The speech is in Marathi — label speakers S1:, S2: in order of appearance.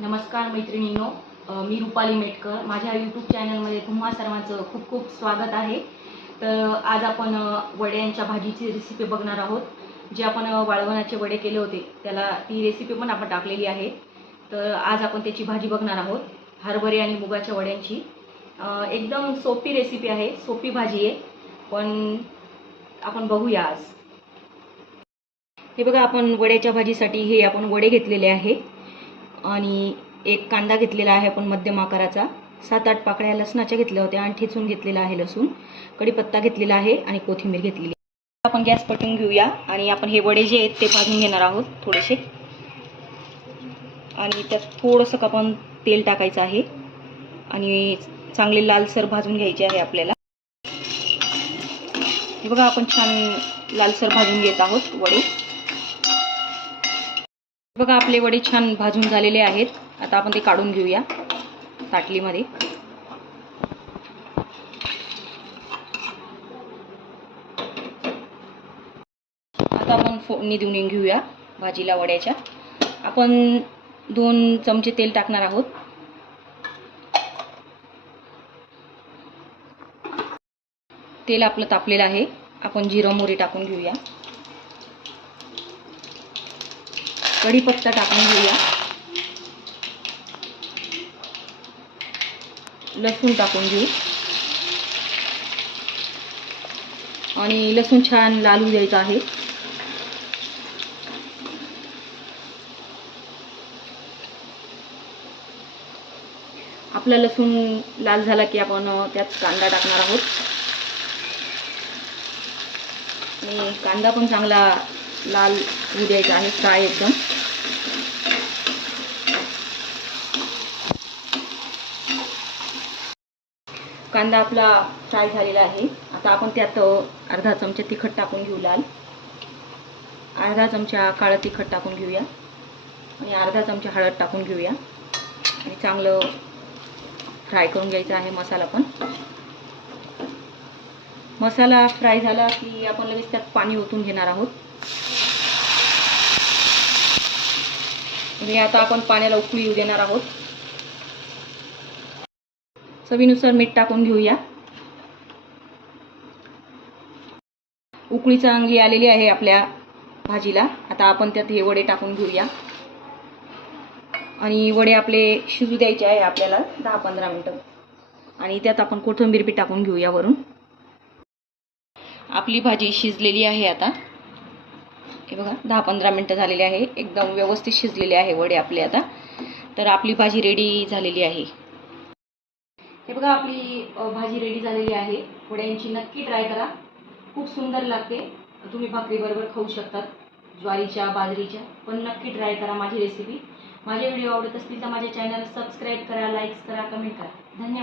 S1: नमस्कार मैत्रिणींनो मी रुपाली मेटकर. माझ्या यूट्यूब चॅनलमध्ये तुम्हा सर्वांचं खूप खूप स्वागत आहे. तर आज आपण वड्यांच्या भाजीची रेसिपी बघणार आहोत. जे आपण वाळवणाचे वडे केले होते त्याला ती रेसिपी पण आपण टाकलेली आहे. तर आज आपण त्याची भाजी बघणार आहोत हरभरे आणि मुगाच्या वड्यांची. एकदम सोपी रेसिपी आहे सोपी भाजी आहे पण आपण बघूया आज. हे बघा आपण वड्याच्या भाजीसाठी हे आपण वडे घेतलेले आहे. आणि एक कांदा घेतलेला आहे आपण मध्यम आकाराचा. सात आठ पाकळ्या लसणाच्या घेतल्या होत्या. आणि ठेचून घेतलेला आहे लसूण. कढीपत्ता घेतलेला आहे आणि कोथिंबीर घेतलेली आपण गॅस पटवून घेऊया आणि आपण हे वडे जे आहेत ते भाजून घेणार आहोत थोडेसे. आणि त्यात थोडंसं आपण तेल टाकायचं आहे. आणि चांगले लालसर भाजून घ्यायचे आहे आपल्याला. हे बघा आपण छान लालसर भाजून घेत आहोत वडे. बघा आपले वडे छान भाजून झालेले आहेत. आता आपण ते काढून घेऊया ताटलीमध्ये. आता आपण फोडणी देऊन घेऊया भाजीला वड्याच्या. आपण दोन चमचे तेल टाकणार आहोत. तेल आपलं तापलेलं आहे. आपण जिरं मोहरी टाकून घेऊया. कढीपत्ता टाकून घेऊया. लसूण टाकून घेऊ. आणि लसूण छान लाल होऊ द्यायचं आहे. आपला लसूण लाल झाला की आपण त्यात कांदा टाकणार आहोत. आणि कांदा पण चांगला लाल होऊ द्यायचा आहे फ्राय एकदम. कांदा आपला फ्राय झालेला आहे. आता आपण त्यात अर्धा चमचा तिखट टाकून घेऊ लाल. अर्धा चमचा काळं तिखट टाकून घेऊया. आणि अर्धा चमचा हळद टाकून घेऊया. आणि चांगलं फ्राय करून घ्यायचं आहे मसाला पण. मसाला फ्राय झाला की आपण लगेच त्यात पाणी ओतून घेणार आहोत. आणि आता आपण पाण्याला उकळी येऊ देणार आहोत. चवीनुसार मीठ टाकून घेऊया. उकळी चांगली आलेली आहे आपल्या भाजीला. आता आपण त्यात हे वडे टाकून घेऊया. आणि वडे आपले शिजू द्यायचे आहे आपल्याला दहा पंधरा मिनटं. आणि त्यात आपण कोथिंबीर बी टाकून घेऊया वरून. आपली भाजी शिजलेली आहे आता. हे बघा दहा पंधरा मिनटं झालेली आहे. एकदम व्यवस्थित शिजलेले आहे वडे आपले आता. तर आपली भाजी रेडी झालेली आहे. हे बघा आपली भाजी रेडी झालेली आहे. वड्यांची नक्की ट्राय करा. खूप सुंदर लागते. तुम्ही भाकरीबरोबर खाऊ शकतात. ज्वारीच्या बाजरीच्या पण नक्की ट्राय करा माझी रेसिपी माझे व्हिडिओ आवडत असतील तर माझ्या चॅनल सबस्क्राईब करा लाईक्स करा कमेंट करा. धन्यवाद.